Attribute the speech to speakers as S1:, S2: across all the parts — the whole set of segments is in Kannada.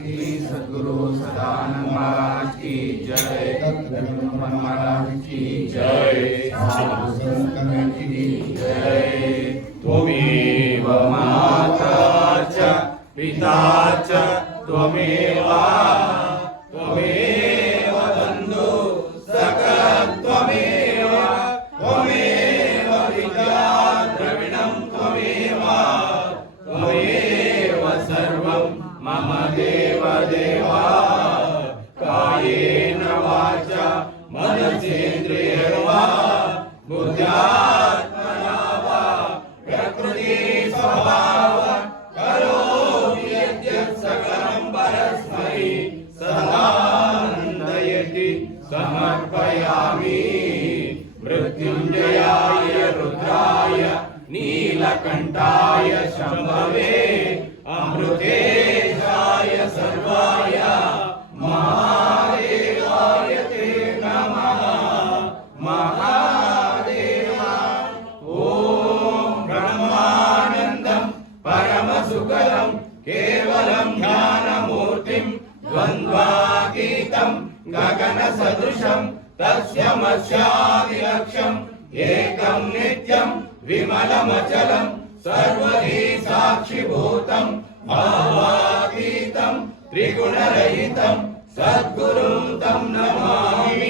S1: श्री सदगुरु सदानंद महाराज की जय महाराज की जय साधु संत की जय
S2: त्वमेव माता च, पिता च, त्वमेव त्वमेव समर्पयामि मृत्युञ्जयाय रुद्राय नीलकण्ठाय शम्भवे अमृतेशाय सर्वाय సాక్షిభూతం భావాతీతం త్రిగుణరహితం సద్గురుం
S1: తం నమామి.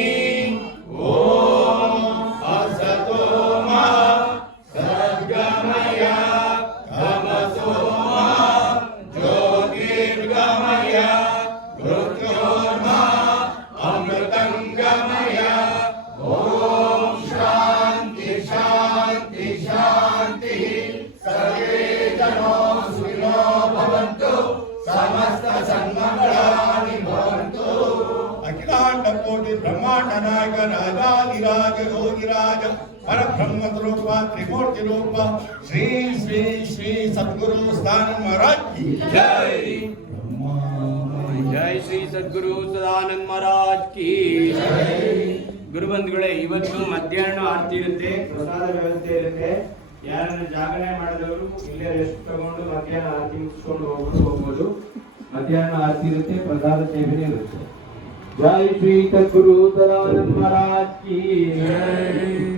S1: ಕೋಟಿ ಬ್ರಹ್ಮಾಂಡ ನಾಯಕ ರಾಜಾದಿರಾಜ ಯೋಗಿರಾಜ ಪರಬ್ರಹ್ಮ ರೂಪ ತ್ರಿಮೂರ್ತಿ ರೂಪ, ಶ್ರೀ ಶ್ರೀ ಶ್ರೀ ಸದ್ಗುರು ಸ್ಥಾನ ಮಹಾರಾಜ್
S2: ಜೈ! ಜೈ ಶ್ರೀ ಸದ್ಗುರು ಸದಾನಂದ ಮಹಾರಾಜ್ ಕಿ ಗುರುಬಂಧುಗಳೇ, ಇವತ್ತು ಮಧ್ಯಾಹ್ನ ಆರತಿ ಇರುತ್ತೆ, ಪ್ರಸಾದ ವ್ಯವಸ್ಥೆ ಇರುತ್ತೆ. ಯಾರನ್ನು ಜಾಗರಣೆ ಮಾಡಿದವರು ಇಲ್ಲೇ ರೆಸ್ಟ್ ತಗೊಂಡು ಮಧ್ಯಾಹ್ನ ಆರತಿ ಮುಗಿಸ್ಕೊಂಡು ಹೋಗ್ಬೋದು. ಮಧ್ಯಾಹ್ನ ಆರತಿ ಇರುತ್ತೆ, ಪ್ರಸಾದ ಸೇವನೆ ಇರುತ್ತೆ. જય શ્રી સદગુરુ મહારાજ કી જય.